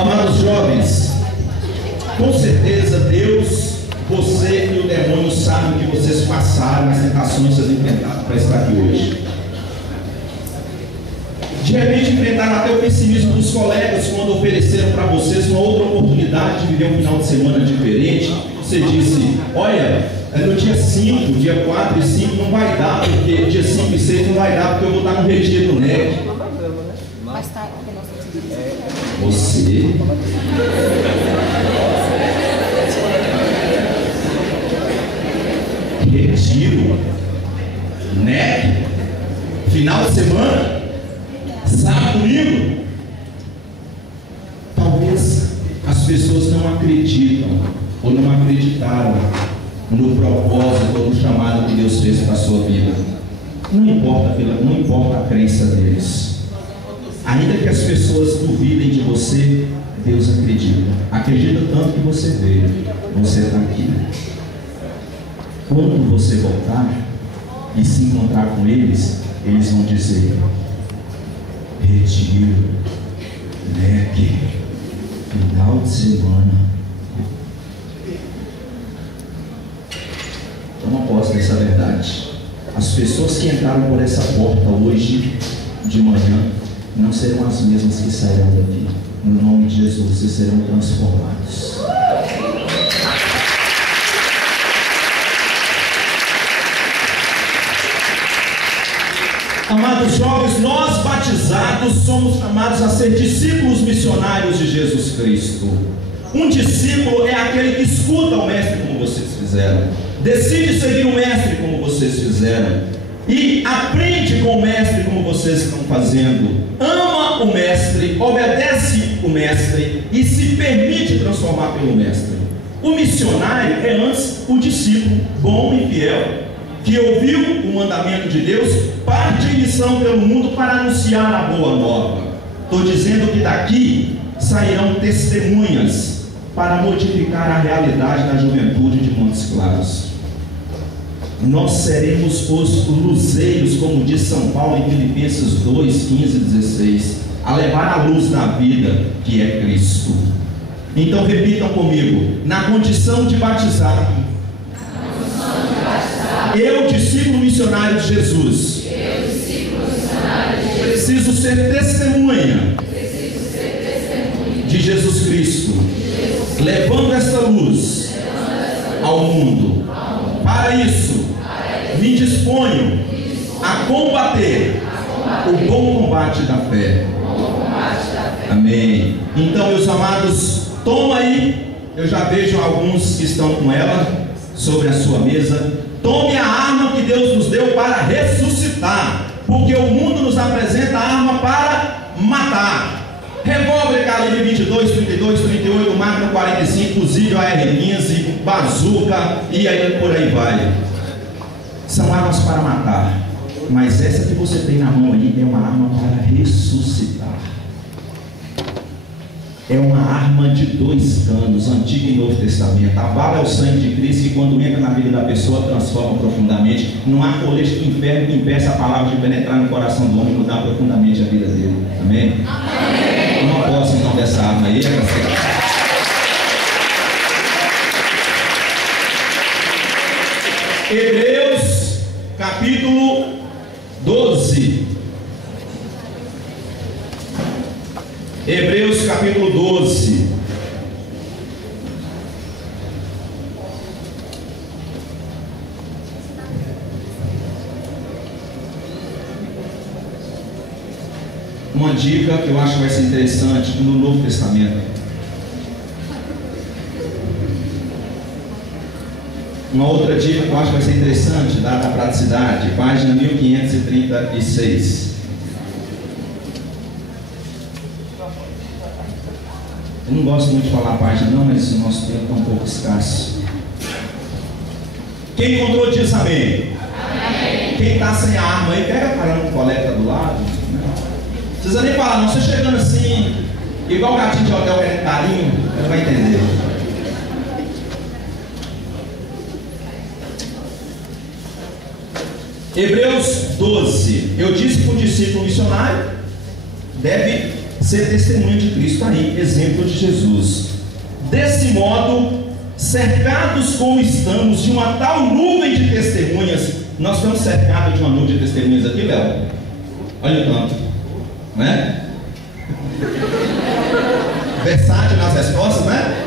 Amados jovens, com certeza Deus, você e o demônio sabem o que vocês passaram, as tentações que vocês enfrentaram para estar aqui hoje. De repente enfrentaram até o pessimismo dos colegas quando ofereceram para vocês uma outra oportunidade de viver um final de semana diferente. Você disse: olha, no dia 5, dia 4 e 5 não vai dar, porque dia 5 e 6 não vai dar, porque eu vou estar no retiro do NEC. Mas tá, Você retiro, NEC, final de semana, sábado, domingo. Talvez as pessoas não acreditam ou não acreditaram no propósito ou no chamado que Deus fez para a sua vida. Não importa a crença deles. Ainda que as pessoas duvidem de você, Deus acredita. Acredita tanto que você veio, você está aqui. Quando você voltar e se encontrar com eles, eles vão dizer: retiro, NEC, final de semana. Toma posse dessa verdade. As pessoas que entraram por essa porta hoje de manhã não serão as mesmas que sairão daqui. No nome de Jesus, vocês serão transformados. Amados jovens, nós batizados somos chamados a ser discípulos missionários de Jesus Cristo. Um discípulo é aquele que escuta o mestre como vocês fizeram, decide seguir o mestre como vocês fizeram, e aprende com o mestre como vocês estão fazendo, ama o mestre, obedece o mestre e se permite transformar pelo mestre. O missionário é antes o discípulo bom e fiel, que ouviu o mandamento de Deus, parte em missão pelo mundo para anunciar a boa nova. Estou dizendo que daqui sairão testemunhas para modificar a realidade da juventude de Montes Claros. Nós seremos os luzeiros, como diz São Paulo em Filipenses 2, 15 e 16, a levar a luz da vida, que é Cristo. Então repitam comigo: na condição de batizado, eu, discípulo missionário de Jesus, preciso ser testemunha de Jesus Cristo, levando esta luz ao mundo. Para isso, me disponho a combater o bom combate da fé. Amém. Então, meus amados, toma aí. Eu já vejo alguns que estão com ela sobre a sua mesa. Tome a arma que Deus nos deu para ressuscitar, porque o mundo nos apresenta a arma para matar. Revólver calibre 22, 32, 38, Magnum 45, fuzil AR-15, bazuca e aí por aí vai. São armas para matar, mas essa que você tem na mão aí é uma arma para ressuscitar. É uma arma de 2 canos, Antigo e Novo Testamento. A bala é o sangue de Cristo, que quando entra na vida da pessoa transforma profundamente. Não há colete do inferno que impeça a palavra de penetrar no coração do homem e mudar profundamente a vida dele. Amém? Amém. Eu não posso então dessa arma aí. Hebreus capítulo 12. Hebreus capítulo 12. Uma dica que eu acho que vai ser interessante no Novo Testamento. Uma outra dica que eu acho que vai ser interessante, dada a praticidade, página 1536. Eu não gosto muito de falar a página não, mas o nosso tempo está um pouco escasso. Quem encontrou diz amém. Amém. Quem está sem a arma aí, pega parando com o colega do lado. Não precisa nem falar não, você chegando assim, igual o gatinho de hotel querendo carinho, você vai entender. Hebreus 12. Eu disse que o discípulo missionário deve ser testemunha de Cristo aí, exemplo de Jesus. Desse modo, cercados como estamos de uma tal nuvem de testemunhas, nós estamos cercados de uma nuvem de testemunhas aqui, Léo. Olha o tanto, né? Versátil nas respostas, né?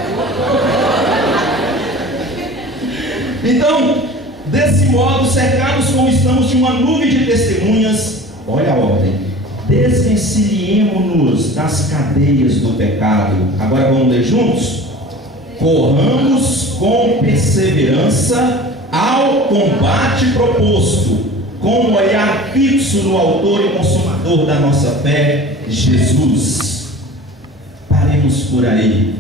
Então, desse modo, cercados como estamos de uma nuvem de testemunhas, olha a ordem, desvencilhemos-nos das cadeias do pecado. Agora vamos ler juntos? Corramos com perseverança ao combate proposto, com o olhar fixo no autor e consumador da nossa fé, Jesus. Paremos por aí.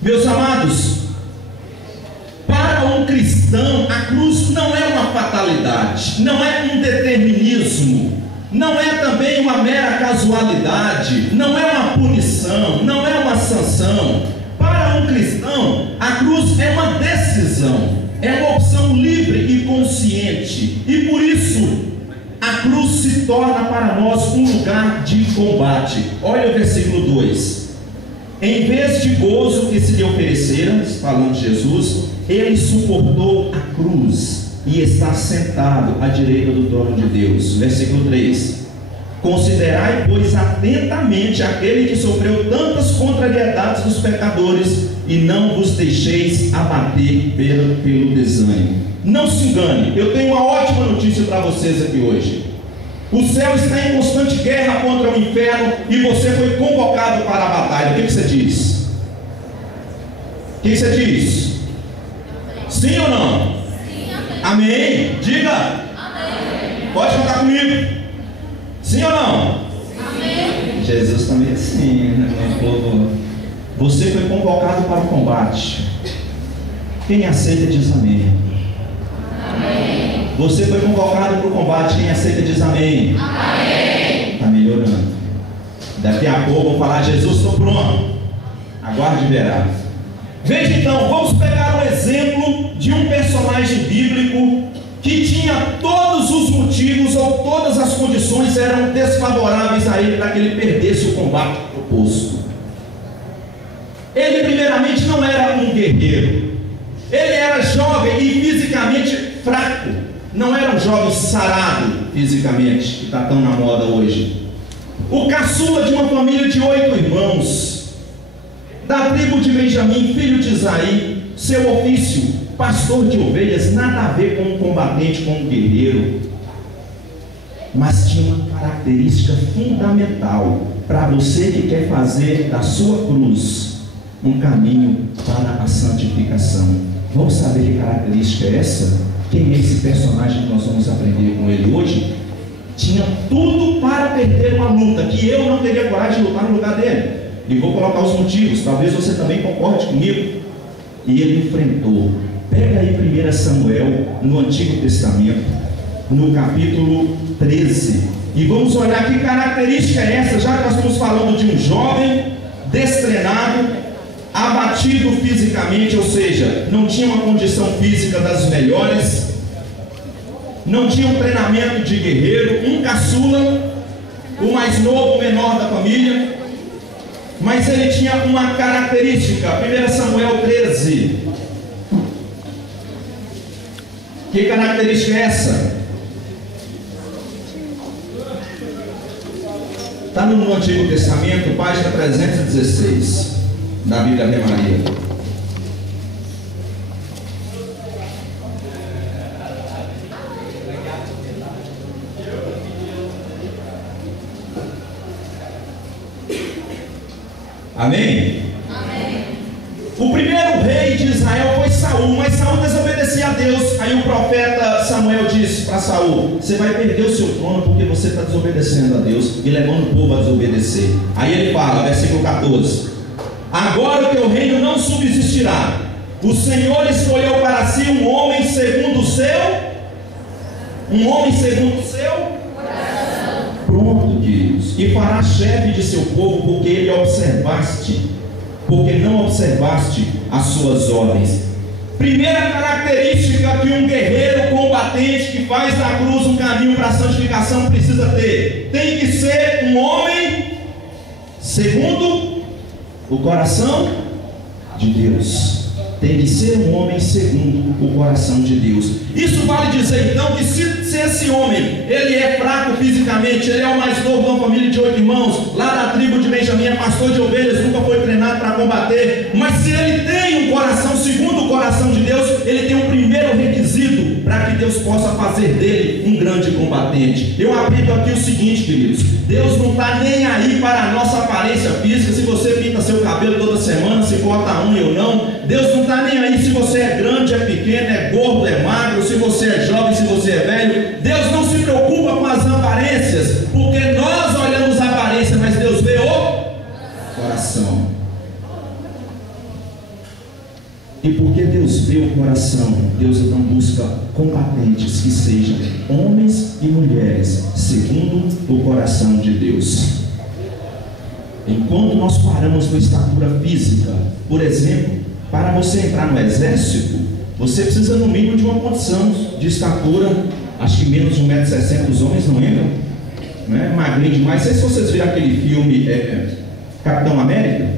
Meus amados, para um cristão, a cruz não é uma fatalidade, não é um determinismo, não é também uma mera casualidade, não é uma punição, não é uma sanção. Para um cristão, a cruz é uma decisão, é uma opção livre e consciente, e por isso a cruz se torna para nós um lugar de combate. Olha o versículo 2: em vez de gozo que se lhe ofereceram, falando de Jesus, ele suportou a cruz e está sentado à direita do trono de Deus. Versículo 3: considerai, pois, atentamente aquele que sofreu tantas contrariedades dos pecadores, e não vos deixeis abater pelo desânimo. Não se engane, eu tenho uma ótima notícia para vocês aqui hoje. O céu está em constante guerra contra o inferno, e você foi convocado para a batalha. O que você diz? O que você diz? Sim ou não? Sim, amém. Amém? Diga. Amém. Pode contar comigo. Sim ou não? Amém. Jesus também é assim, né, meu povo? Você foi convocado para o combate. Quem aceita diz amém. Amém. Você foi convocado para o combate. Quem aceita diz amém. Amém. Está melhorando. Daqui a pouco vou falar: Jesus, estou pronto. Aguarde e verá. Veja então, vamos pegar um exemplo de um personagem bíblico que tinha todos os motivos ou todas as condições eram desfavoráveis a ele para que ele perdesse o combate proposto. Ele primeiramente não era um guerreiro, ele era jovem e fisicamente fraco, não era um jovem sarado fisicamente, que está tão na moda hoje. O caçula de uma família de 8 irmãos, da tribo de Benjamim, filho de Isaí, seu ofício, pastor de ovelhas, nada a ver com um combatente, com um guerreiro, mas tinha uma característica fundamental para você que quer fazer da sua cruz um caminho para a santificação. Vamos saber que característica é essa? Quem é esse personagem que nós vamos aprender com ele hoje? Tinha tudo para perder uma luta, que eu não teria coragem de lutar no lugar dele, e vou colocar os motivos, talvez você também concorde comigo. E ele enfrentou. Pega aí 1 Samuel, no Antigo Testamento, no capítulo 13, e vamos olhar que característica é essa, já que nós estamos falando de um jovem destreinado, abatido fisicamente, ou seja, não tinha uma condição física das melhores, não tinha um treinamento de guerreiro, um caçula, o mais novo, o menor da família, mas ele tinha uma característica. 1 Samuel 13. Que característica é essa? Está no Antigo Testamento, página 316 da Bíblia Ave Maria. Amém? Amém. O primeiro rei de Israel foi Saul, mas Saul desobedecia a Deus. Aí o profeta Samuel disse para Saul: você vai perder o seu trono porque você está desobedecendo a Deus e levando o povo a desobedecer. Aí ele fala, versículo 14: agora o teu reino não subsistirá. O Senhor escolheu para si um homem segundo o seu coração. Pronto, queridos. E fará chefe de seu povo, porque não observaste as suas ordens. Primeira característica que um guerreiro combatente que faz da cruz um caminho para a santificação precisa ter: tem que ser um homem segundo o coração de Deus. Tem que ser um homem segundo o coração de Deus. Isso vale dizer então que se esse homem, ele é fraco fisicamente, ele é o mais novo de uma família de 8 irmãos, lá da tribo de Benjamim, é pastor de ovelhas, nunca foi treinado para combater, mas se ele tem um coração segundo o coração de Deus, ele tem um primeiro requisito para que Deus possa fazer dele um grande combatente. Eu aplico aqui o seguinte, queridos: Deus não está nem aí para a nossa aparência física, se você pinta seu cabelo toda semana, se corta a unha ou não. Deus não está nem aí se você é grande, é pequeno, é gordo, é magro, se você é jovem, se você é velho. Deus não se preocupa com as aparências, porque nós olhamos a aparência, mas Deus vê o coração. E porque Deus vê o coração, Deus então busca combatentes que sejam homens e mulheres segundo o coração de Deus. Enquanto nós paramos na estatura física, por exemplo, para você entrar no exército, você precisa no mínimo de uma condição de estatura. Acho que menos de 1,60 m os homens não entram, né? Magrinho demais. Não sei se vocês viram aquele filme Capitão América.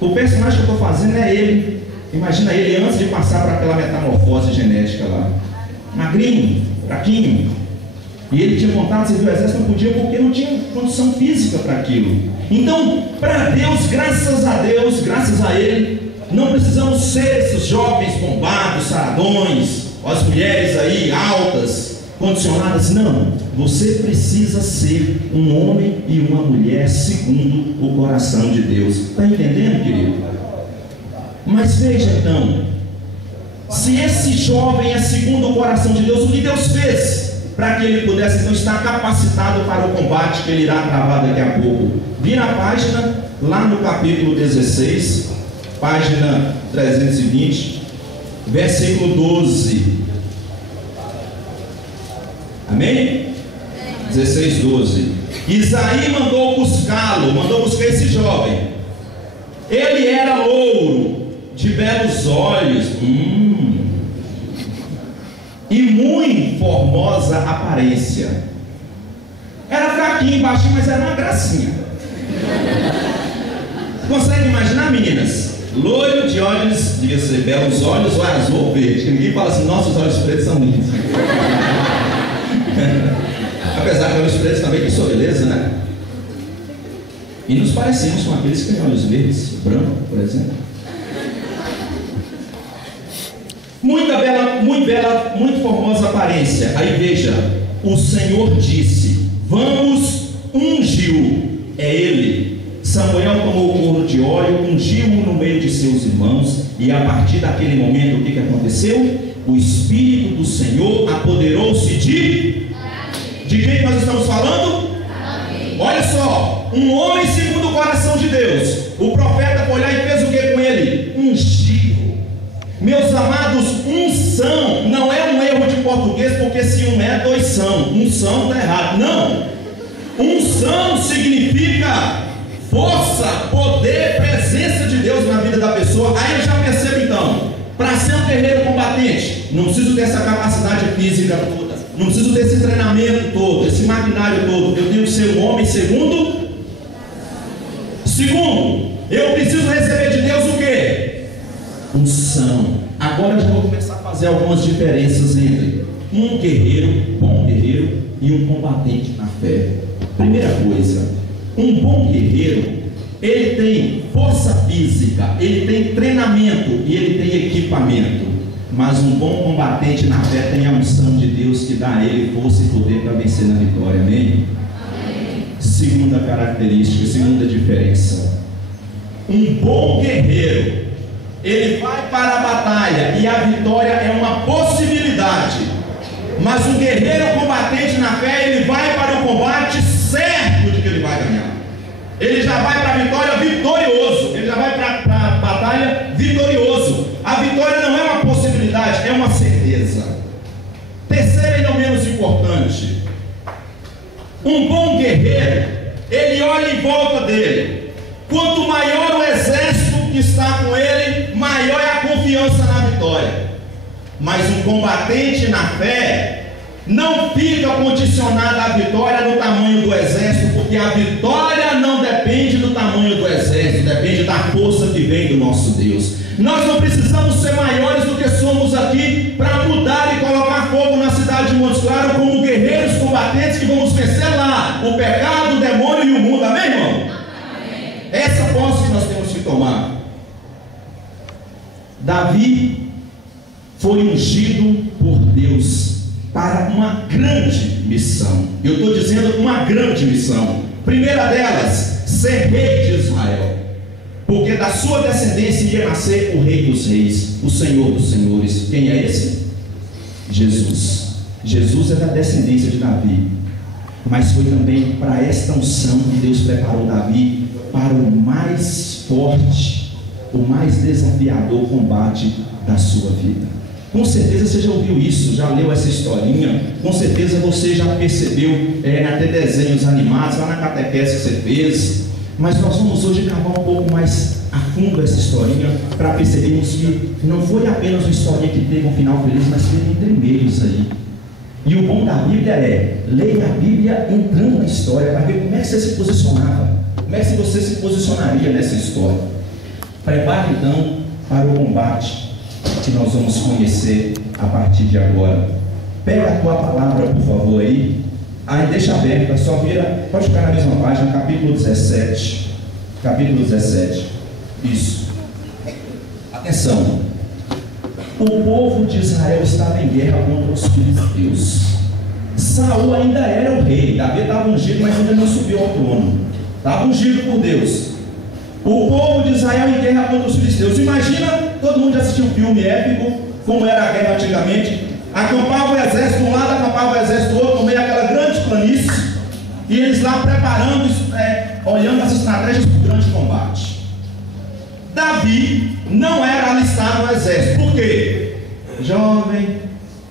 O personagem que eu estou fazendo é ele. Imagina ele antes de passar para aquela metamorfose genética lá. Magrinho, fraquinho. E ele tinha vontade de servir o exército, não podia porque não tinha condição física para aquilo. Então, para Deus, graças a Ele, não precisamos ser esses jovens bombados, saradões, as mulheres aí altas, condicionadas. Não, você precisa ser um homem e uma mulher segundo o coração de Deus. Está entendendo, querido? Mas veja então, se esse jovem é segundo o coração de Deus, o que Deus fez para que ele pudesse então estar capacitado para o combate que ele irá travar daqui a pouco? Vira a página, lá no capítulo 16, página 320, versículo 12. Amém? 16, 12. Isaí mandou buscar esse jovem. Ele era louro, de belos olhos, e muito formosa aparência. Era fraquinho, baixinho, mas era uma gracinha. Consegue imaginar, meninas? Loiro de olhos, devia ser belos olhos ou azul ou verde. Ninguém fala assim: nossos olhos pretos são lindos. Apesar que olhos pretos também tem sua beleza, né? E nos parecemos com aqueles que têm olhos verdes, branco, por exemplo. Muito formosa aparência. Aí veja, o Senhor disse: vamos ungir. É ele. Samuel tomou o corno de óleo, ungiu-o no meio de seus irmãos, e a partir daquele momento, o que aconteceu? O Espírito do Senhor apoderou-se de quem nós estamos falando? Olha só, um homem segundo o coração de Deus. O profeta foi lá e fez o que com ele? Ungiu. Meus amados, unção não é um erro de português, porque se um é, dois são. Unção está errado. Não. Unção significa força, poder, presença de Deus na vida da pessoa. Aí eu já percebo então, para ser um guerreiro combatente, não preciso dessa capacidade física toda, não preciso desse treinamento todo, esse maquinário todo. Eu tenho que ser um homem segundo, eu preciso receber de Deus o quê? Unção. Agora eu já vou começar a fazer algumas diferenças entre um guerreiro, bom guerreiro, e um combatente na fé. Primeira coisa, um bom guerreiro, ele tem força física, ele tem treinamento e ele tem equipamento. Mas um bom combatente na fé tem a unção de Deus que dá a ele força e poder para vencer na vitória. Amém? Segunda característica, segunda diferença: um bom guerreiro, ele vai para a batalha e a vitória é uma possibilidade. Mas um guerreiro combatente na fé, ele vai para o combate certo de que ele vai ganhar. Ele já vai para a vitória vitorioso. Ele já vai para a batalha vitorioso. A vitória não é uma possibilidade, é uma certeza. Terceira e não menos importante: um bom guerreiro, ele olha em volta dele. Quanto maior o exército que está com ele, maior é a confiança na vitória. Mas um combatente na fé não fica condicionado à vitória no tamanho do exército, porque a vitória não depende do tamanho do exército, depende da força que vem do nosso Deus. Nós não precisamos ser maiores do que somos aqui para mudar e colocar fogo na cidade de Montes Claros como guerreiros combatentes que vamos vencer lá o pecado, o demônio e o mundo. Amém, irmão? Amém. Essa posse que nós temos que tomar. Davi foi ungido por Deus para uma grande missão. Eu estou dizendo uma grande missão. Primeira delas, ser rei de Israel, porque da sua descendência ia nascer o rei dos reis, o Senhor dos senhores. Quem é esse? Jesus. Jesus é da descendência de Davi, mas foi também para esta unção que Deus preparou Davi para o mais forte, o mais desafiador combate da sua vida. Com certeza você já ouviu isso, já leu essa historinha, com certeza você já percebeu até desenhos animados lá na catequese que você fez. Mas nós vamos hoje cavar um pouco mais a fundo essa historinha para percebermos que não foi apenas uma historinha que teve um final feliz, mas teve intermeios aí. E o bom da Bíblia é leia a Bíblia entrando na história para ver como é que você se posicionava, como é que você se posicionaria nessa história. Prepare então para o combate que nós vamos conhecer a partir de agora. Pega a tua palavra, por favor, aí. Aí deixa aberta, só vira, pode ficar na mesma página, capítulo 17. Capítulo 17. Isso. Atenção. O povo de Israel estava em guerra contra os filisteus. Saul ainda era o rei. Davi estava ungido, mas ainda não subiu ao trono. Estava ungido por Deus. O povo de Israel em guerra contra os filisteus. Imagina, todo mundo já assistiu um filme épico, como era a guerra antigamente. Acampava o exército de um lado, acampava o exército do outro, no meio daquela grande planície, e eles lá preparando, olhando as estratégias para o grande combate. Davi não era alistado no exército. Por quê? Jovem,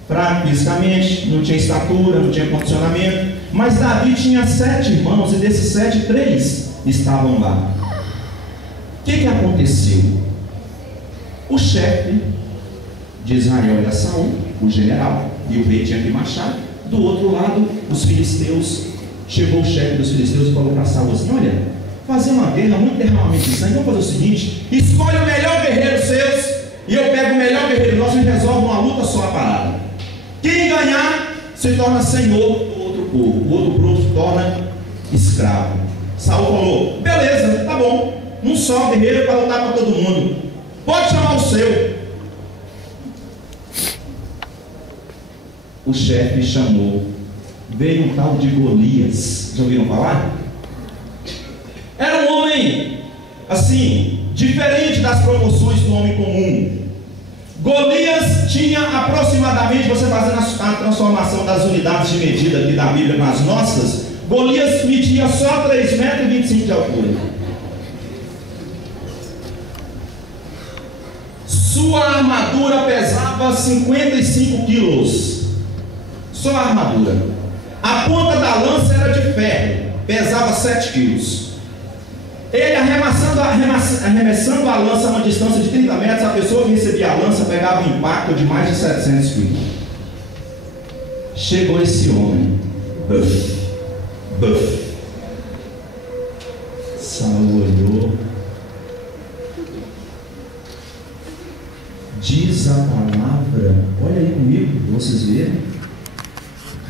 fraco fisicamente, não tinha estatura, não tinha condicionamento. Mas Davi tinha 7 irmãos, e desses 7, 3 estavam lá. O que aconteceu? O chefe de Israel era Saul, o general, e o rei tinha que marchar. Do outro lado, os filisteus. Chegou o chefe dos filisteus e falou para Saul assim: olha, fazer uma guerra, muito derramamento de sangue, vamos fazer o seguinte: escolhe o melhor guerreiro seus, e eu pego o melhor guerreiro nosso e resolve uma luta só a parada. Quem ganhar se torna senhor do outro povo, o outro povo se torna escravo. Saul falou: beleza, tá bom, um só guerreiro para lutar para todo mundo, pode chamar o seu. O chefe chamou, veio um tal de Golias. Já ouviram falar? Era um homem assim, diferente das proporções do homem comum. Golias tinha aproximadamente, você fazendo a transformação das unidades de medida aqui da Bíblia nas nossas, Golias media só 3,25 metros de altura. Sua armadura pesava 55 quilos. Só a armadura. A ponta da lança era de ferro, pesava 7 quilos. Ele arremessando a lança a uma distância de 30 metros, a pessoa que recebia a lança pegava um impacto de mais de 700 quilos. Chegou esse homem, buf. Saul olhou. Diz a palavra, olha aí comigo, vocês verem.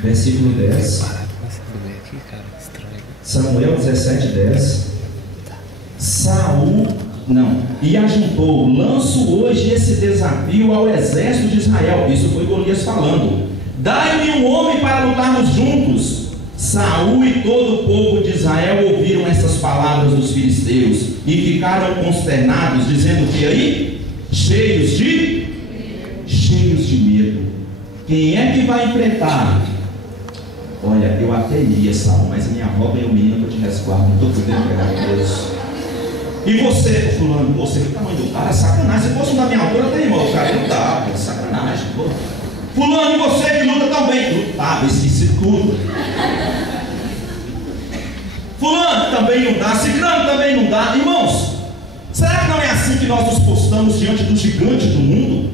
Versículo 10. Samuel 17:10. Saul, e ajuntou: lanço hoje esse desafio ao exército de Israel. Isso foi Golias falando: dai-me um homem para lutarmos juntos. Saul e todo o povo de Israel ouviram essas palavras dos filisteus e ficaram consternados, dizendo que aí? Cheios de medo. Quem é que vai enfrentar? Olha, eu até iria, Saul, mas minha avó veio menina para te resguardar, não estou podendo pegar Deus. E você, fulano, você que tamanho do cara, é sacanagem. Se fosse um da minha altura, tem irmão, o cara não dá, é sacanagem, pô. Fulano, e você que luta também, lutava, esqueci tudo. Fulano também não dá, Ciclano também não dá. Irmãos, será que não é assim que nós nos postamos diante do gigante do mundo?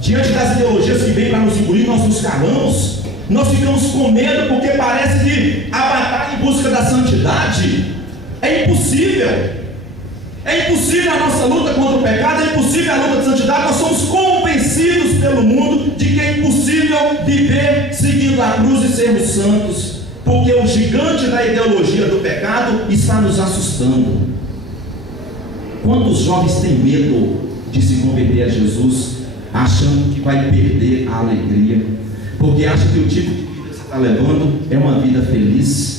Diante das ideologias que vêm para nos engolir, nós nos calamos. Nós ficamos com medo porque parece que a batalha em busca da santidade É impossível. É impossível a nossa luta contra o pecado, é impossível a luta de santidade. Nós somos convencidos pelo mundo de que é impossível viver seguindo a cruz e sermos santos, porque o gigante da ideologia do pecado está nos assustando. Quantos jovens têm medo de se converter a Jesus, achando que vai perder a alegria, porque acha que o tipo de vida que você está levando é uma vida feliz?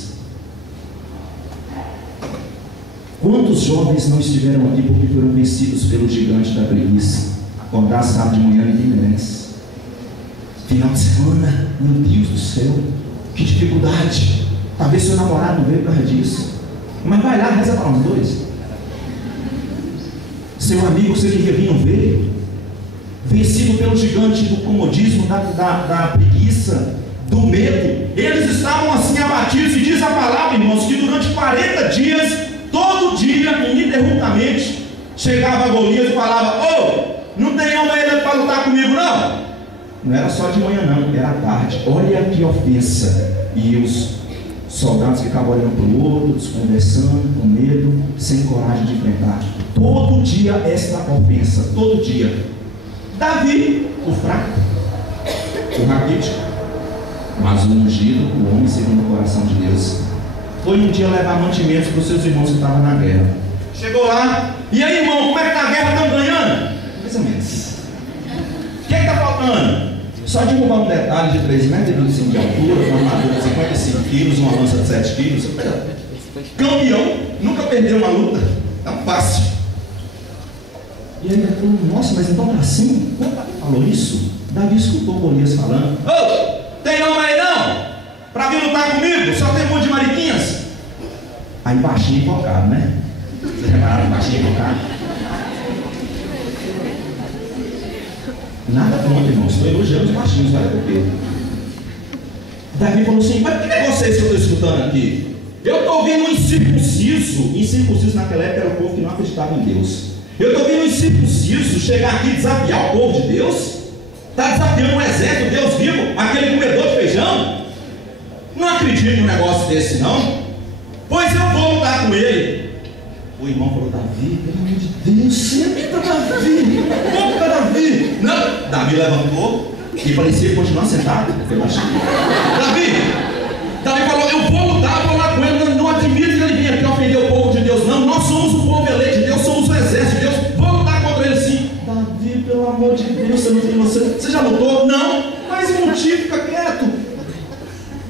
Quantos jovens não estiveram aqui porque foram vencidos pelo gigante da preguiça? Acordar sábado de manhã ninguém merece. Final de semana, meu Deus do céu, que dificuldade. Talvez seu namorado não veio por causa disso, mas vai lá, reza para nós dois. Seu amigo que você queria vir não veio, vencido pelo gigante do comodismo, da preguiça, do medo. Eles estavam assim abatidos, e diz a palavra, irmãos, que durante 40 dias, todo dia, ininterruptamente, chegava Golias e falava: não tem homem para lutar comigo não? Não era só de manhã não, era à tarde. Olha que ofensa. E os soldados ficavam olhando para o outro, desconversando, com medo, sem coragem de enfrentar. Todo dia esta ofensa, todo dia. Davi, o fraco, o raquítico, mas o ungido, o homem segundo o coração de Deus, foi um dia levar mantimentos para os seus irmãos que estavam na guerra. Chegou lá: e aí, irmão, como é que está a guerra? Estão ganhando? Mais ou menos. O que é que está faltando? Só derrubar um detalhe de 3,25 metros de altura, uma armadura de 55 quilos, uma lança de 7 quilos. Campeão, nunca perdeu uma luta. É fácil. E aí ele falou: nossa, mas então está assim? Quando Davi falou isso, Davi escutou Golias falando: tem homem aí não? Para vir lutar comigo? Só tem um monte de mariquinhas. Aí baixinho e focado, né? Vocês repararam, baixinho e focado? Nada contra, irmãos, estou elogiando os baixinhos, sabe por quê? Davi falou assim: mas que negócio é esse que eu estou escutando aqui? Eu estou ouvindo um incircunciso. Incircunciso naquela época era o povo que não acreditava em Deus. Eu estou ouvindo um incircunciso chegar aqui e desafiar o povo de Deus. Está desafiando o exército, Deus vivo, aquele comedor de feijão. Não acredito num negócio desse não. Pois eu vou lutar com ele. O irmão falou: Davi, pelo amor de Deus, sempre para Davi, vamos para Davi. Não, Davi levantou e parecia continuar sentado. Davi falou: eu vou lutar com ele. Não admito que ele venha aqui ofender o povo de Deus, não. Nós somos o povo eleito de Deus, somos o exército de Deus. Vou lutar contra ele sim. Davi, pelo amor de Deus, você não tem noção. Você já lutou? Não. Mas o motivo, fica quieto.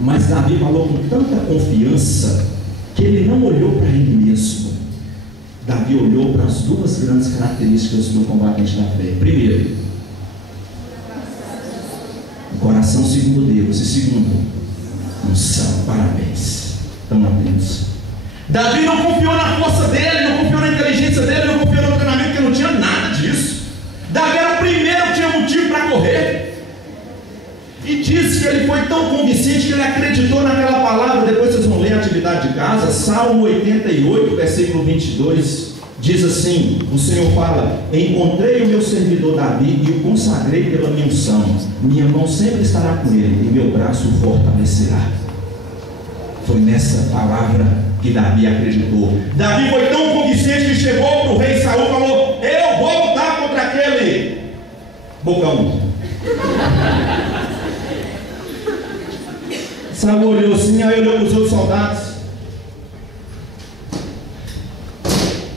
Mas Davi falou com tanta confiança que ele não olhou para ele mesmo. Davi olhou para as duas grandes características do combatente da fé. Primeiro, o coração segundo Deus. E segundo, unção. Parabéns. Estão atentos. Davi não confiou na força dele, não confiou na inteligência dele, não confiou no treinamento, porque não tinha nada disso. Davi era o primeiro que tinha motivo para correr. E diz que ele foi tão convincente que ele acreditou naquela palavra. Depois vocês vão ler a atividade de casa. Salmo 88, versículo 22, diz assim: o Senhor fala: encontrei o meu servidor Davi e o consagrei pela minha unção. Minha mão sempre estará com ele e meu braço o fortalecerá. Foi nessa palavra que Davi acreditou. Davi foi tão convincente que chegou para o rei Saul e falou: eu vou lutar contra aquele bocão. Saul olhou assim, aí olhou para os outros soldados.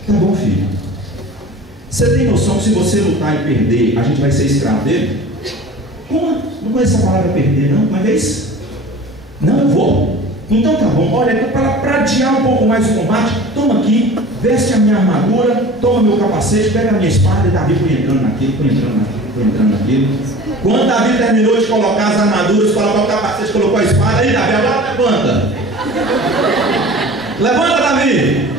Tá bom, filho. Você tem noção que se você lutar e perder, a gente vai ser escravo dele? Como? Não conhece a palavra perder, não? Como é que é isso? Não, eu vou. Então tá bom, olha, para adiar um pouco mais o combate, toma aqui, veste a minha armadura, toma meu capacete, pega a minha espada. E Davi foi entrando naquilo, foi entrando naquilo, foi entrando naquilo. Quando Davi terminou de colocar as armaduras, colocou o capacete, colocou a espada, aí Davi, agora levanta. Levanta, Davi.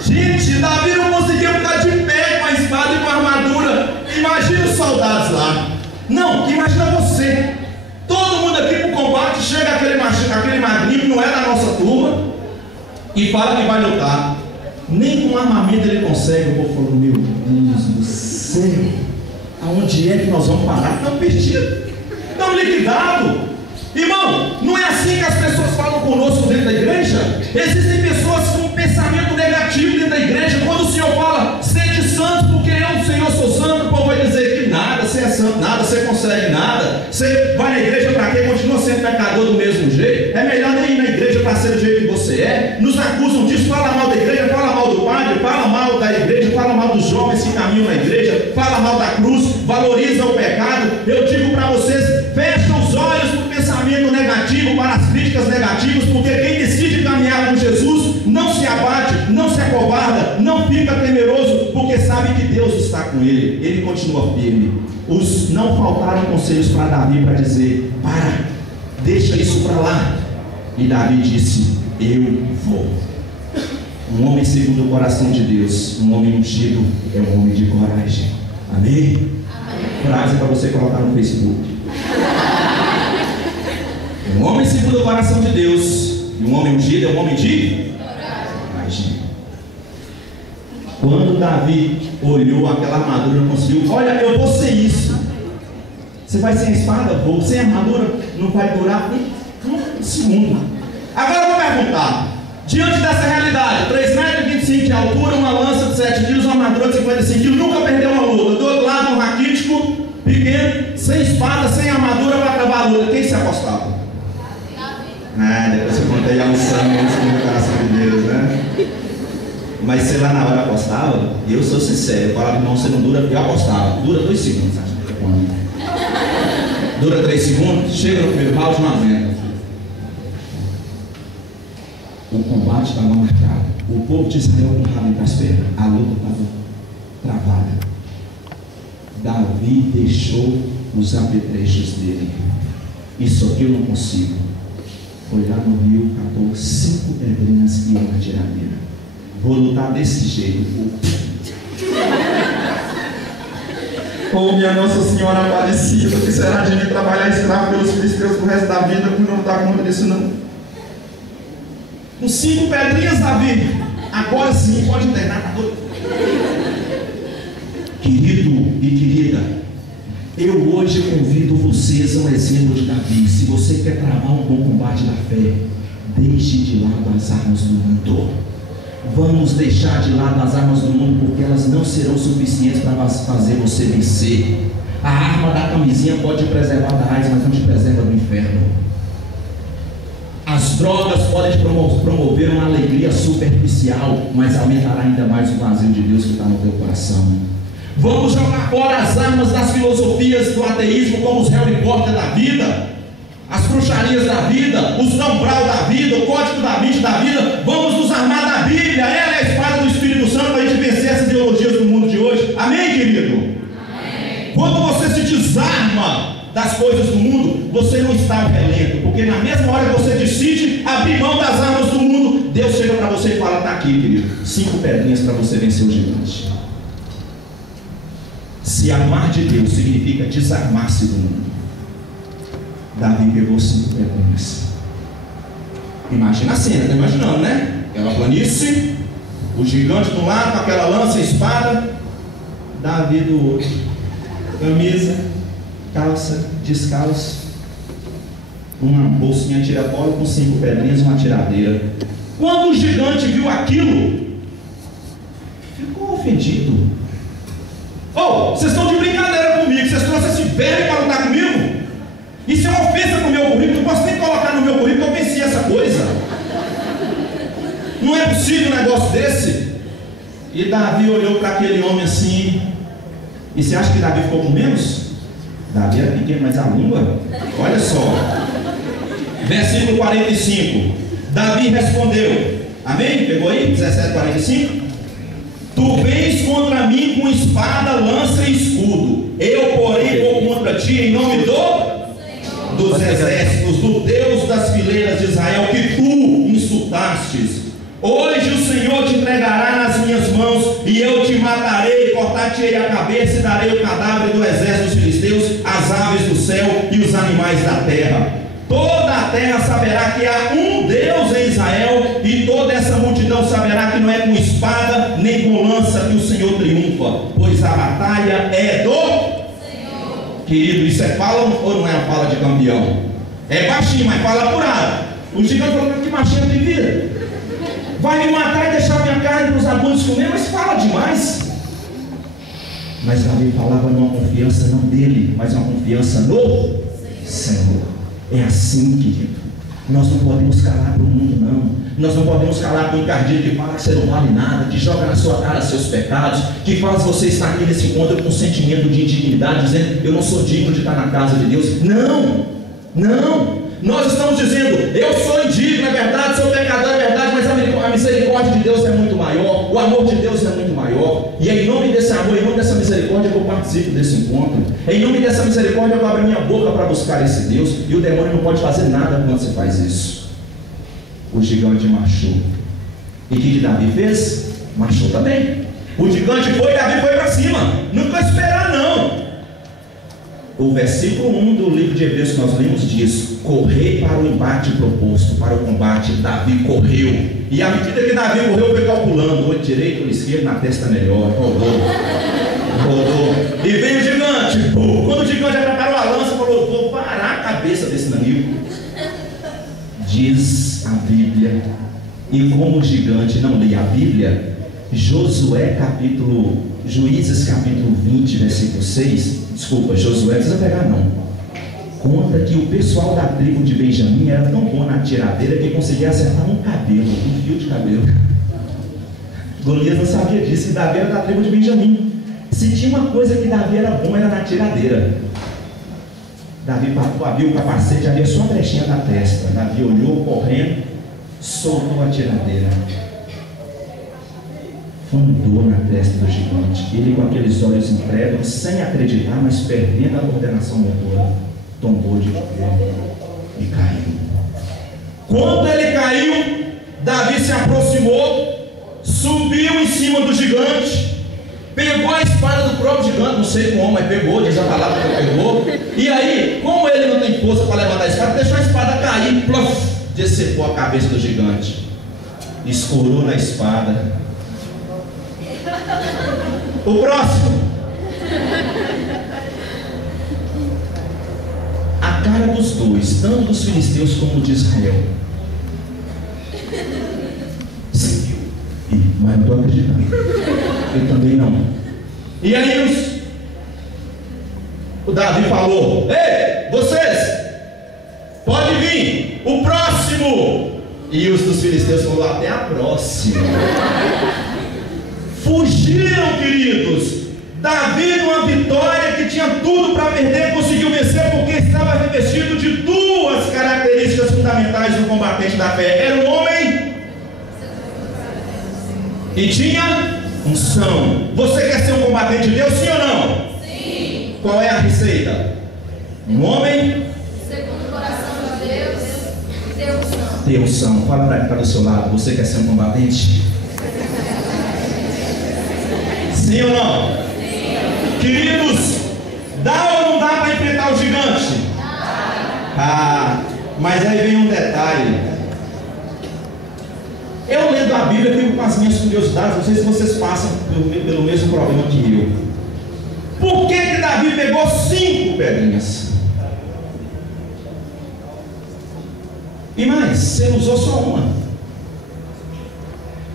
Gente, Davi não conseguia ficar de pé com a espada e com a armadura. Imagina os soldados lá. Não, imagina você. Todo mundo aqui para o combate, chega aquele magrinho que não é da nossa turma e fala que vai lutar. Nem com armamento ele consegue. O povo falou: meu Deus do céu, aonde é que nós vamos parar? Estamos perdidos, estamos liquidados. Irmão, não é assim que as pessoas falam conosco dentro da igreja? Existem pessoas com pensamento negativo dentro da igreja. Quando o Senhor fala, sede santo, porque eu, o Senhor, sou santo, o povo vai dizer que nada, você é santo, nada, você consegue nada. Você vai na igreja para quê? Continua sendo pecador do mesmo jeito. É melhor nem ir na igreja para ser do jeito que você é. Nos acusam disso, fala mal da igreja, fala mal do padre, fala mal da igreja, fala mal dos jovens que caminham na igreja, fala mal da cruz, valoriza o pecado. Eu digo para vocês, fechem os olhos para o pensamento negativo, para as críticas negativas, porque quem decide caminhar com Jesus não se abate, não se acovarda, não fica temeroso, porque sabe que Deus está com ele. Ele continua firme. Não faltaram conselhos para Davi para dizer: para, deixa isso para lá. E Davi disse: eu vou. Um homem segundo o coração de Deus, um homem ungido, é um homem de coragem. Amém? Frase para você colocar no Facebook. Um homem segundo o coração de Deus e um homem ungido é um homem de coragem. Quando Davi olhou aquela armadura, não conseguiu. Olha, eu vou ser isso. Você vai sem espada? Vou. Sem armadura não vai durar um segundo. Agora eu vou perguntar: diante dessa realidade, 3,25 metros de altura, uma lança de 7 quilos, uma armadura de 55 quilos, nunca perdeu uma luta. Do outro lado, um raquítico, pequeno, sem espada, sem armadura, para acabar a luta. Quem se apostava? Depois eu contei a unção no coração de Deus, né? Mas sei lá, na hora apostava, e eu sou sincero, eu falava: irmão, você não dura, eu apostava, dura 2 segundos, acho que quando? Dura 3 segundos, chega no primeiro round, não aguenta. O combate estava marcado, o povo de Israel com o rabo entre as pernas, a luta estava travada. Davi deixou os apetrechos dele. Isso aqui eu não consigo. Foi lá no rio, catou 5 pedrinhas e uma tiradeira. Vou lutar desse jeito. Oh, minha Nossa Senhora Aparecida, o que será de mim trabalhar escravo pelos filisteus pro resto da vida, por não dar conta disso não? Com 5 pedrinhas, Davi, agora sim, pode internar, tá doido? Querido e querida, eu hoje convido vocês a um exemplo de Davi. Se você quer travar um bom combate da fé, deixe de lado as armas do mundo. Vamos deixar de lado as armas do mundo, porque elas não serão suficientes para fazer você vencer. A arma da camisinha pode te preservar da raiz, mas não te preserva do inferno. As drogas podem te promover uma alegria superficial, mas aumentará ainda mais o vazio de Deus que está no teu coração. Vamos jogar fora as armas das filosofias do ateísmo, como os Harry Potter da vida, as bruxarias da vida, os Tom Brown da vida, o código da Vinci da vida. Vamos nos armar da Bíblia. Ela é a espada do Espírito Santo para a gente vencer essas ideologias do mundo de hoje. Amém, querido? Amém. Quando você se desarma das coisas do mundo, você não está violento, porque na mesma hora que você decide abrir mão das armas do mundo, Deus chega para você e fala: está aqui, querido, 5 pedrinhas para você vencer o gigante. Se amar de Deus significa desarmar-se do mundo, Davi pegou 5 pedrinhas. Imagina a cena, está imaginando, né? Aquela planície, o gigante do lado com aquela lança e espada, Davi do outro, camisa, calça, descalço, uma bolsinha tira-bola com 5 pedrinhas e uma tiradeira. Quando o gigante viu aquilo, ficou ofendido. Oh, vocês estão de brincadeira comigo? Vocês trouxeram esse velho para lutar comigo? Isso é uma ofensa para o meu currículo. Não posso nem colocar no meu currículo que eu venci essa coisa. Não é possível um negócio desse. E Davi olhou para aquele homem assim. E você acha que Davi ficou com menos? Davi era pequeno, mas a língua, olha só. Versículo 45. Davi respondeu. Amém? Pegou aí? 17:45. Tu vens contra mim com espada, lança e escudo. Eu, porém, vou contra ti em nome dos exércitos, do Deus das fileiras de Israel, que tu insultastes. Hoje o Senhor te entregará nas minhas mãos, e eu te matarei, cortar-te-ei a cabeça, e darei o cadáver do exército dos filisteus, as aves do céu e os animais da terra. Toda a terra saberá que há um Deus em Israel, e toda essa multidão saberá que não é com espada nem com lança que o Senhor triunfa, pois a batalha é do Senhor. Querido, isso é fala ou não é uma fala de campeão? É baixinho, mas fala apurado. O gigante falou: que machinho de vida. Vai me matar e deixar minha carne para os abutres comer, mas fala demais. Mas Davi falava numa confiança não dele, mas uma confiança no Senhor. É assim, querido. Nós não podemos calar para o mundo, não. Nós não podemos calar para o encardido que fala que você não vale nada, que joga na sua cara seus pecados, que faz você estar aqui nesse encontro com um sentimento de indignidade, dizendo: eu não sou digno de estar na casa de Deus. Não, não. Nós estamos dizendo: eu sou indigno, é verdade, sou pecador, é verdade, mas a misericórdia de Deus é muito maior, o amor de Deus é muito maior. E é em nome desse amor, em nome dessa misericórdia que eu participo desse encontro. É em nome dessa misericórdia que eu abro minha boca para buscar esse Deus. E o demônio não pode fazer nada quando você faz isso. O gigante marchou. E o que Davi fez? Marchou também. O gigante foi e Davi foi para cima. Não ficou esperando, não. O versículo 1 do livro de Hebreus que nós lemos diz: correi para o embate proposto, para o combate. Davi correu. E à medida que Davi correu, foi calculando: olho direito, olho esquerdo, na testa melhor. Rodou. E veio o gigante. Quando o gigante já preparou a lança, falou: vou parar a cabeça desse inimigo. Diz a Bíblia, e como o gigante não lia a Bíblia, Juízes capítulo 20, versículo 6, Josué, não precisa pegar não, conta que o pessoal da tribo de Benjamim era tão bom na tiradeira que conseguia acertar um fio de cabelo. Golias não sabia disso, e Davi era da tribo de Benjamim. Se tinha uma coisa que Davi era bom, era na tiradeira. Davi abriu o capacete, havia só a brechinha da testa. Davi olhou correndo, soltou a tiradeira, fundou na testa do gigante. Ele, com aqueles olhos incrédulos, sem acreditar, mas perdendo a coordenação motora, tombou de pé e caiu. Quando ele caiu, Davi se aproximou, subiu em cima do gigante, pegou a espada do próprio gigante, não sei como, mas pegou, diz a palavra que ele pegou. E aí, como ele não tem força para levantar a espada, deixou a espada cair, plof, decepou a cabeça do gigante, escorou na espada. O próximo. A cara dos dois, tanto dos filisteus como de Israel. Sim, mas não estou acreditando. Eu também não. E aí o Davi falou: ei, vocês, pode vir, o próximo. E os dos filisteus falaram: até a próxima. Fugiram, queridos. Davi, numa vitória que tinha tudo para perder, conseguiu vencer porque estava revestido de duas características fundamentais do combatente da fé. Era um homem e tinha unção. Você quer ser um combatente de Deus, sim ou não? Sim. Qual é a receita? Um homem segundo o coração de Deus, ter unção. Ter unção. Fala para quem está do seu lado: você quer ser um combatente? Sim ou não? Sim. Queridos, dá ou não dá para enfrentar o gigante? Dá. Mas aí vem um detalhe. Eu lendo a Bíblia, fico com as minhas curiosidades. Não sei se vocês passam pelo mesmo problema que eu. Por que Davi pegou 5 pedrinhas? E mais, você usou só uma.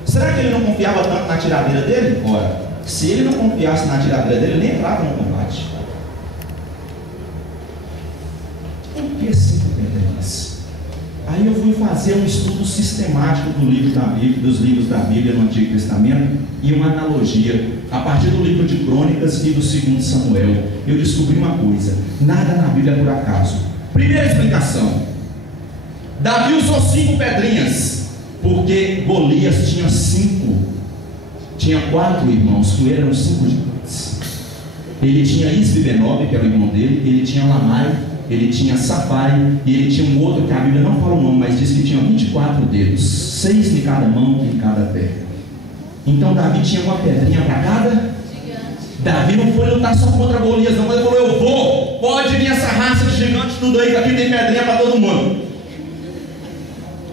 Será que ele não confiava tanto na tiradeira dele? Ora, se ele não confiasse na tiradeira dele, ele nem entrava no combate. Por que 5 pedrinhas? Aí eu fui fazer um estudo sistemático do livro da Bíblia, dos livros da Bíblia no Antigo Testamento, e uma analogia a partir do livro de Crônicas e do 2 Samuel. Eu descobri uma coisa: nada na Bíblia é por acaso. Primeira explicação: Davi usou 5 pedrinhas porque Golias tinha 4 irmãos, com ele eram 5 gigantes. Ele tinha Isbi-Benob, que era o irmão dele, ele tinha Lamai, ele tinha Safai, e ele tinha um outro que a Bíblia não fala o nome, mas diz que tinha 24 dedos, 6 em cada mão e em cada pé. Então Davi tinha uma pedrinha para cada gigante. Davi não foi lutar só contra Golias, não, mas ele falou: eu vou, pode vir essa raça de gigantes tudo aí, que aqui tem pedrinha para todo mundo.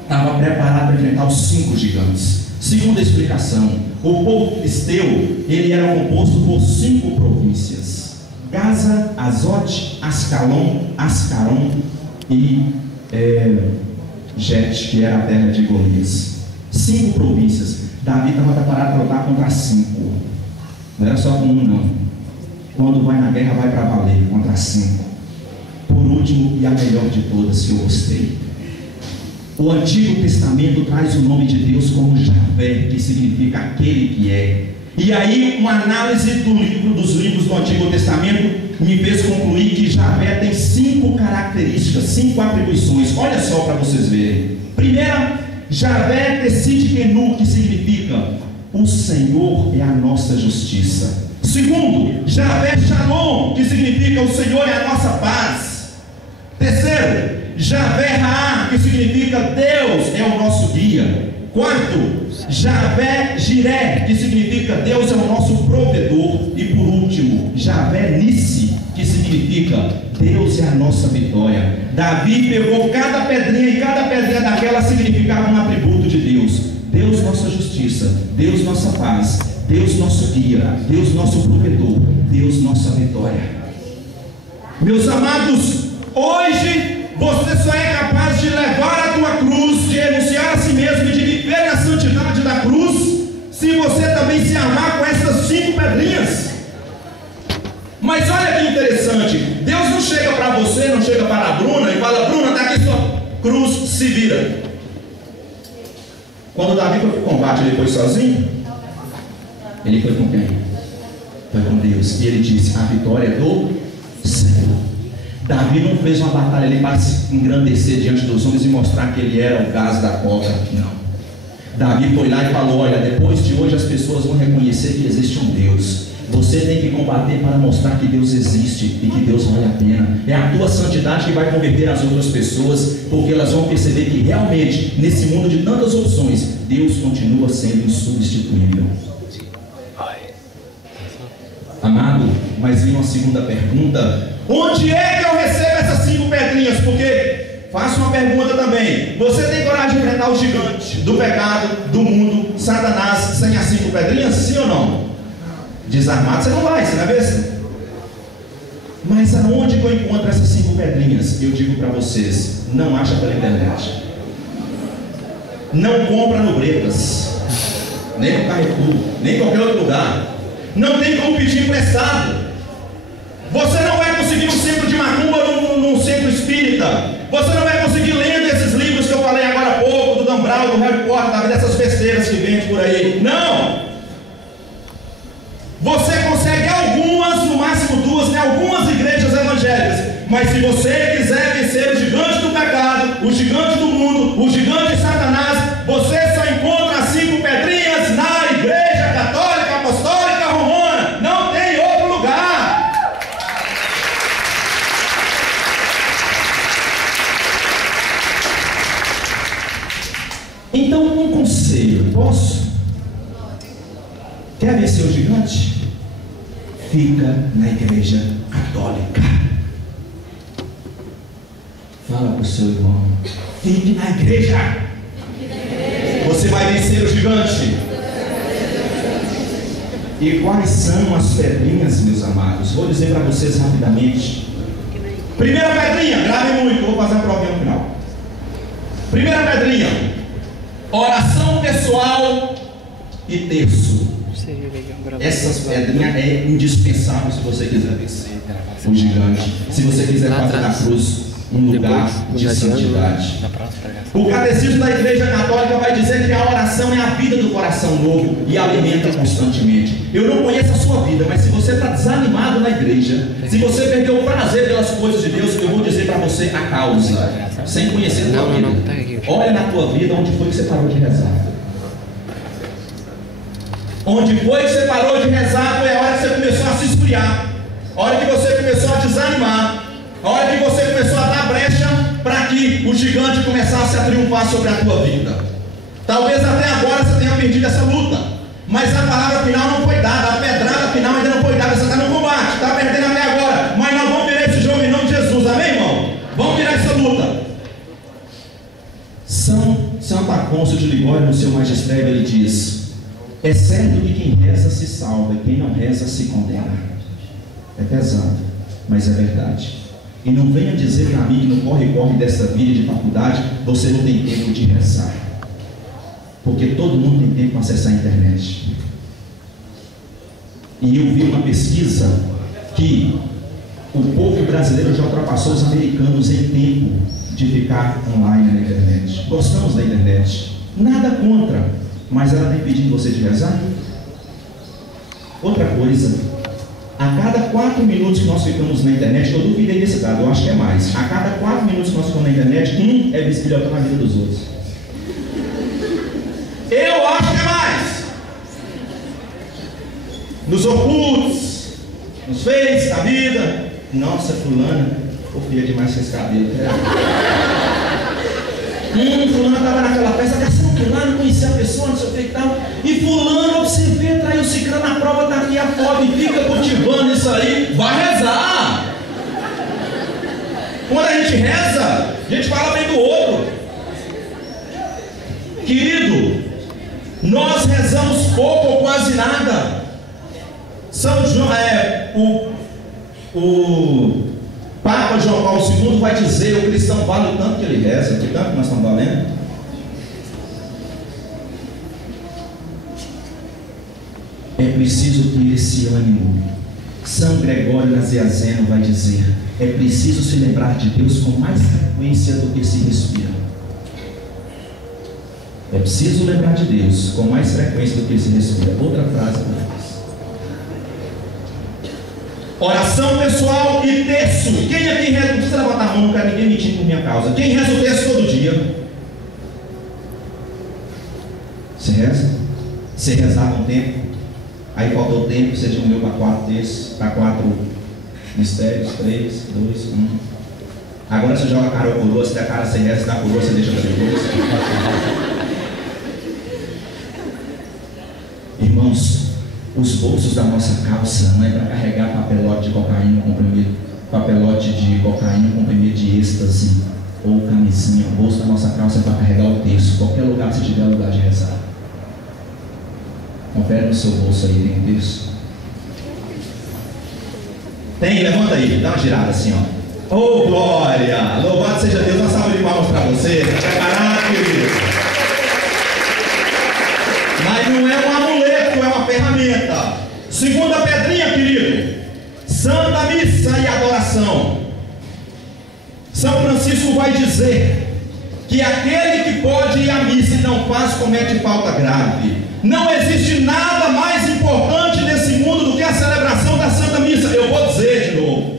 Estava preparado para enfrentar os 5 gigantes. Segunda explicação: o povo filisteu, ele era composto por 5 províncias: Gaza, Azote, Ascalon, Ascaron e Jet, que era a terra de Golias. 5 províncias. Davi estava preparado para lutar contra 5. Não era só com um, não. Quando vai na guerra, vai para valer contra 5. Por último, e a melhor de todas que eu gostei. O Antigo Testamento traz o nome de Deus como Javé, que significa aquele que é. E aí, uma análise dos livros do Antigo Testamento me fez concluir que Javé tem 5 características, 5 atribuições. Olha só para vocês verem. Primeira, Javé Tsidkenu, que significa o Senhor é a nossa justiça. Segundo, Javé Shalom, que significa o Senhor é a nossa paz. Terceiro, Javé Raá, que significa Deus é o nosso guia. Quarto, Javé Jiré, que significa Deus é o nosso provedor. E por último, Javé Nissi, que significa Deus é a nossa vitória. Davi pegou cada pedrinha e cada pedrinha daquela significava um atributo de Deus. Deus nossa justiça, Deus nossa paz, Deus nosso guia, Deus nosso provedor, Deus nossa vitória. Meus amados, hoje você só é capaz de levar a tua cruz, de renunciar a si mesmo e de viver na santidade da cruz, se você também se armar com essas 5 pedrinhas. Mas olha que interessante, Deus não chega para você, não chega para a Bruna e fala: Bruna, está aqui sua cruz, se vira. Quando Davi foi para o combate, ele foi sozinho? Ele foi com quem? Foi com Deus. E ele disse: a vitória é do Senhor. Davi não fez uma batalha ali para se engrandecer diante dos homens e mostrar que ele era o gás da coca. Não. Davi foi lá e falou: olha, depois de hoje as pessoas vão reconhecer que existe um Deus. Você tem que combater para mostrar que Deus existe e que Deus vale a pena. É a tua santidade que vai converter as outras pessoas, porque elas vão perceber que realmente, nesse mundo de tantas opções, Deus continua sendo insubstituível. Amado, mas vem uma segunda pergunta: onde é que eu recebo essas 5 pedrinhas? Porque, faço uma pergunta também: você tem coragem de enfrentar o gigante do pecado, do mundo, Satanás, sem as 5 pedrinhas? Sim ou não? Desarmado você não vai, você vai ver. Mas aonde que eu encontro essas 5 pedrinhas? Eu digo para vocês: não acha pela internet, não compra no Bretas, nem no Carrefour, nem em qualquer outro lugar. Não tem como pedir emprestado. Você não vai conseguir um centro de macumba num centro espírita. Você não vai conseguir lendo esses livros que eu falei agora há pouco, do Dan Brown, do Harry Potter, dessas besteiras que vende por aí. Não! Você consegue algumas, no máximo 2, em algumas igrejas evangélicas. Mas se você quiser vencer o gigante do pecado, o gigante do mundo, o gigante de Satanás, você só encontra as 5 pedrinhas na Igreja Católica Apostólica Romana. Não tem outro lugar. Então, um conselho, posso? Quer vencer o gigante? Fica na Igreja Católica. Fala para o seu irmão: fique na igreja. Você vai vencer o gigante. E quais são as pedrinhas, meus amados? Vou dizer para vocês rapidamente. Primeira pedrinha, grave muito, vou fazer a prova no final. Primeira pedrinha: oração pessoal e terço. Essas pedrinhas é indispensável se você quiser vencer o gigante, se você quiser fazer na cruz um lugar de santidade. O catecismo da Igreja Católica vai dizer que a oração é a vida do coração novo e alimenta constantemente. Eu não conheço a sua vida, mas se você está desanimado na igreja, se você perdeu o prazer pelas coisas de Deus, eu vou dizer para você a causa, sem conhecer a tua vida. Olha na tua vida onde foi que você parou de rezar. Onde foi que você parou de rezar foi a hora que você começou a se esfriar, a hora que você começou a desanimar, a hora que você começou a dar brecha para que o gigante começasse a triunfar sobre a tua vida. Talvez até agora você tenha perdido essa luta, mas a palavra final não foi dada, a pedrada final ainda não foi dada. Você está no combate, está perdendo até agora, mas nós vamos virar esse jogo em nome de Jesus, amém, irmão? Vamos virar essa luta. Santo Afonso de Ligório, no seu magistério, ele diz: é certo que quem reza se salva e quem não reza se condena. É pesado, mas é verdade. E não venha dizer para mim que no corre-corre dessa vida de faculdade você não tem tempo de rezar. Porque todo mundo tem tempo para acessar a internet. E eu vi uma pesquisa que o povo brasileiro já ultrapassou os americanos em tempo de ficar online na internet. Gostamos da internet, nada contra, mas ela está impedindo você de rezar? Outra coisa, a cada 4 minutos que nós ficamos na internet, eu duvidei desse dado, eu acho que é mais. A cada 4 minutos que nós ficamos na internet, é bisbilhotando na vida dos outros. Eu acho que é mais. Nos ocultos, nos feitos da vida. Nossa, fulana, confia demais com esse cabelo. Fulano estava naquela festa, gastando lá, não conhecia a pessoa, não sei o que e tal. E fulano, observei, traiu o ciclano na prova, está aqui a foto e fica cultivando isso aí. Vai rezar. Quando a gente reza, a gente fala bem do outro. Querido, nós rezamos pouco ou quase nada. São João, o Papa João Paulo II vai dizer: o cristão vale o tanto que ele reza, que tanto que nós estamos valendo. É preciso ter esse ânimo. São Gregório Nazianzeno vai dizer: é preciso se lembrar de Deus com mais frequência do que se respira. É preciso lembrar de Deus com mais frequência do que se respira. Outra frase para nós. Oração pessoal e terço. Quem aqui reza? Não precisa levantar a mão, não quero ninguém mentir por minha causa. Quem reza o terço todo dia? Você reza? Você rezava um tempo, aí faltou o tempo, você diminuiu para 4 terços, para 4 mistérios, 3, 2, 1. Agora você joga a cara ou coroa, se der cara você reza, se dá coroa você deixa para depois. Irmãos, os bolsos da nossa calça não é para carregar papelote de cocaína, comprimido de êxtase ou camisinha. O bolso da nossa calça é para carregar o terço. Qualquer lugar que você tiver lugar de rezar. Confere no seu bolso aí, tem um terço? Tem? Levanta aí, dá uma girada assim, ó. Oh, glória! Louvado seja Deus, uma salva de palmas para você. Preparado, querido? Mas não é um amuleto, é uma ferramenta. Segunda pedrinha, querido: Santa Missa e adoração. São Francisco vai dizer que aquele que pode ir à missa e não faz, comete falta grave. Não existe nada mais importante nesse mundo do que a celebração da Santa Missa. Eu vou dizer de novo: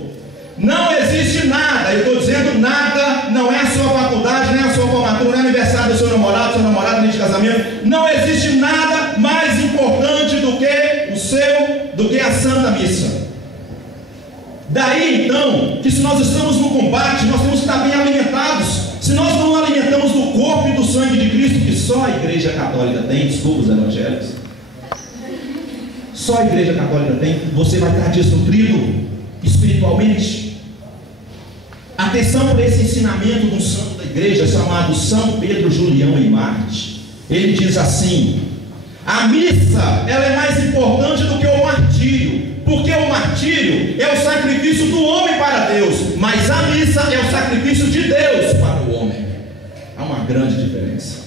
não existe nada. Eu estou dizendo nada. Não é a sua faculdade, nem a sua formatura, nem aniversário do seu namorado, nem de casamento. Não existe nada mais importante do que a Santa Missa. Daí então, que se nós estamos no combate, nós temos que estar bem alimentados. Se nós não alimentamos do corpo e do sangue de Cristo, que só a Igreja Católica tem, desculpa os evangélicos, só a Igreja Católica tem, você vai estar desnutrido espiritualmente. Atenção para esse ensinamento de um santo da igreja chamado São Pedro Julião e Marte. Ele diz assim: a missa, ela é mais importante do que o martírio, porque o martírio é o sacrifício do homem para Deus, mas a missa é o sacrifício de Deus para o homem. Há uma grande diferença.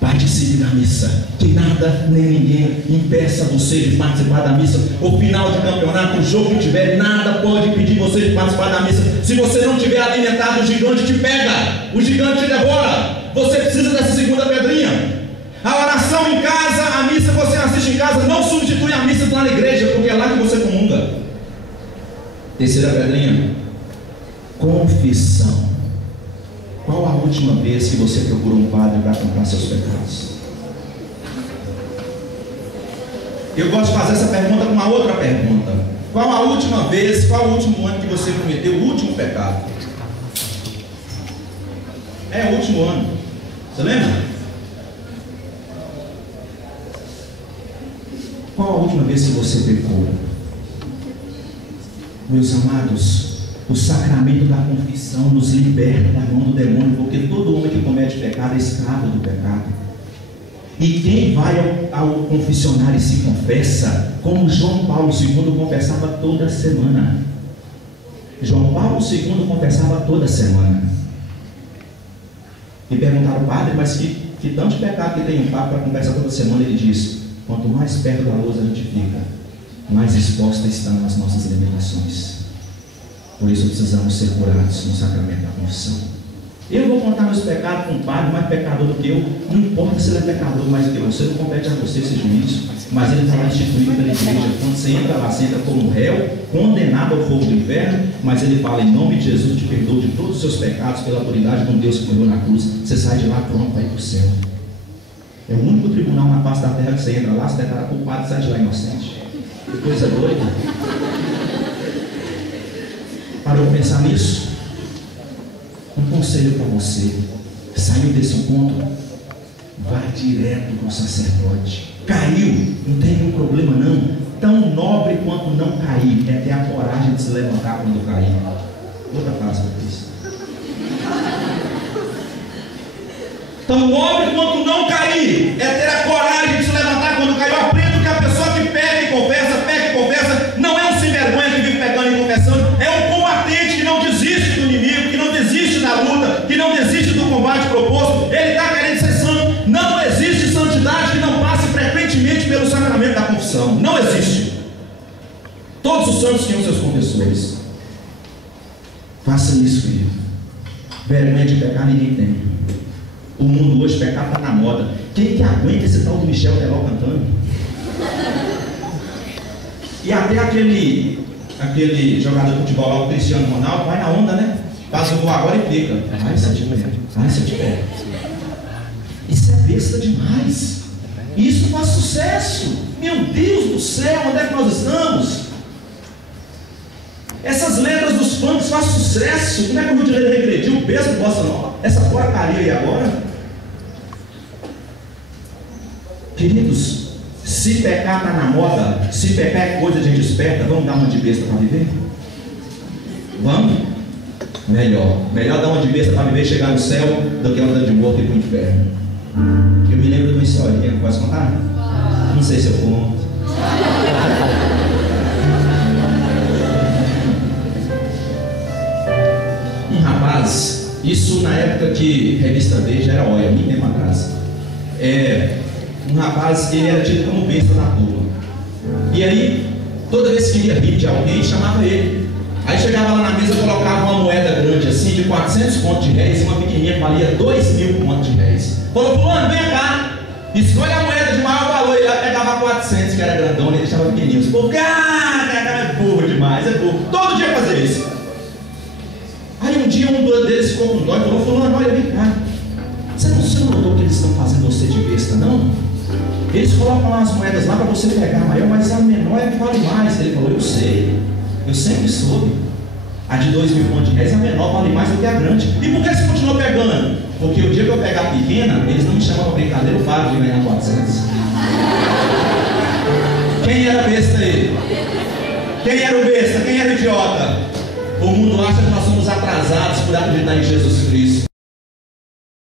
Participe da missa, que nada nem ninguém impeça você de participar da missa. O final de campeonato, o jogo que tiver, nada pode impedir você de participar da missa. Se você não tiver alimentado, o gigante te pega, o gigante te devora. Você precisa dessa segunda pedrinha. A oração em casa, a missa que você assiste em casa, não substitui a missa lá na igreja, porque é lá que você comunga. Terceira pedrinha: confissão. Qual a última vez que você procurou um padre para contar seus pecados? Eu gosto de fazer essa pergunta com uma outra pergunta: qual a última vez, qual o último ano que você cometeu o último pecado? É o último ano. Você lembra? Qual a última vez que você pecou? Meus amados, o sacramento da confissão nos liberta da mão do demônio, porque todo homem que comete pecado é escravo do pecado. E quem vai ao confessionário e se confessa, como João Paulo II confessava toda semana, João Paulo II confessava toda semana. E perguntaram ao padre, mas que tanto de pecado que tem um padre para confessar toda semana? Ele diz: quanto mais perto da luz a gente fica, mais exposta estão as nossas limitações. Por isso precisamos ser curados no sacramento da confissão. Eu vou contar meus pecados com um padre mais pecador do que eu. Não importa se ele é pecador mais do que eu. Você não compete a você esse juízo. Mas ele está lá instituído pela igreja. Quando você entra lá, você entra como réu, condenado ao fogo do inferno. Mas ele fala: em nome de Jesus, te perdoo de todos os seus pecados pela autoridade de um Deus que morreu na cruz. Você sai de lá pronto para ir para o céu. É o único tribunal na face da terra que você entra lá, se declara culpado e sai de lá inocente. Que coisa doida. Parou para pensar nisso? Um conselho para você: saiu desse ponto, vai direto com o sacerdote. Caiu, não tem nenhum problema não. Tão nobre quanto não cair é ter a coragem de se levantar quando cair. Outra frase para isso. Tão nobre quanto não cair é ter a coragem de se levantar quando cair. Eu aprendo que a pessoa que pega e confessa, não é um sem vergonha que vive pegando e confessando, é um combatente que não desiste do inimigo, que não desiste da luta, que não desiste do combate proposto. Ele está querendo ser santo. Não existe santidade que não passe frequentemente pelo sacramento da confissão. Não existe. Todos os santos tinham seus confessores. Faça isso, filho. Vergonha de pecar ninguém tem. O mundo hoje, pecar está na moda. Quem que aguenta esse tal do Michel Teló cantando? E até aquele jogador de futebol lá, o Cristiano Ronaldo, vai na onda, né? Faz o gol agora e fica. Vai se eu tiver. Isso é besta demais. Isso faz sucesso. Meu Deus do céu, onde é que nós estamos? Essas letras dos funks fazem sucesso. Como é que o Rio de Janeiro regrediu? O peso do bossa nova. Essa porcaria aí agora. Queridos, se pecar está na moda, se pecar é coisa de gente esperta, vamos dar uma de besta para viver? Vamos? Melhor dar uma de besta para viver e chegar no céu do que andar de morto e ir para o inferno. Eu me lembro de uma historinha, posso contar? Não sei se eu conto. Um rapaz, isso na época que revista Veja era olha, muito tempo atrás. Um rapaz, ele era tido como besta na turma. E aí, toda vez que ia rir de alguém, chamava ele. Aí chegava lá na mesa, colocava uma moeda grande assim, de 400 contos de réis, e uma pequenininha que valia 2.000 contos de réis. Falou: fulano, vem cá, escolhe a moeda de maior valor. E lá pegava 400, que era grandona, e deixava pequenininho. Esse povo, é burro demais, é burro. Todo dia fazia isso. Aí um dia um deles ficou com dó e falou: fulano, olha, vem cá, você não notou que eles estão fazendo você de besta, não? Eles colocam lá as moedas lá para você pegar a maior, mas a menor é que vale mais. Ele falou: eu sei, eu sempre soube. A de 2.000 contos de réis, a menor vale mais do que a grande. E por que você continuou pegando? Porque o dia que eu pegar a pequena, eles não me chamam para brincadeira, eu paro de ganhar 400. Quem era besta aí? Quem era o besta? Quem era o idiota? O mundo acha que nós somos atrasados por acreditar em Jesus Cristo.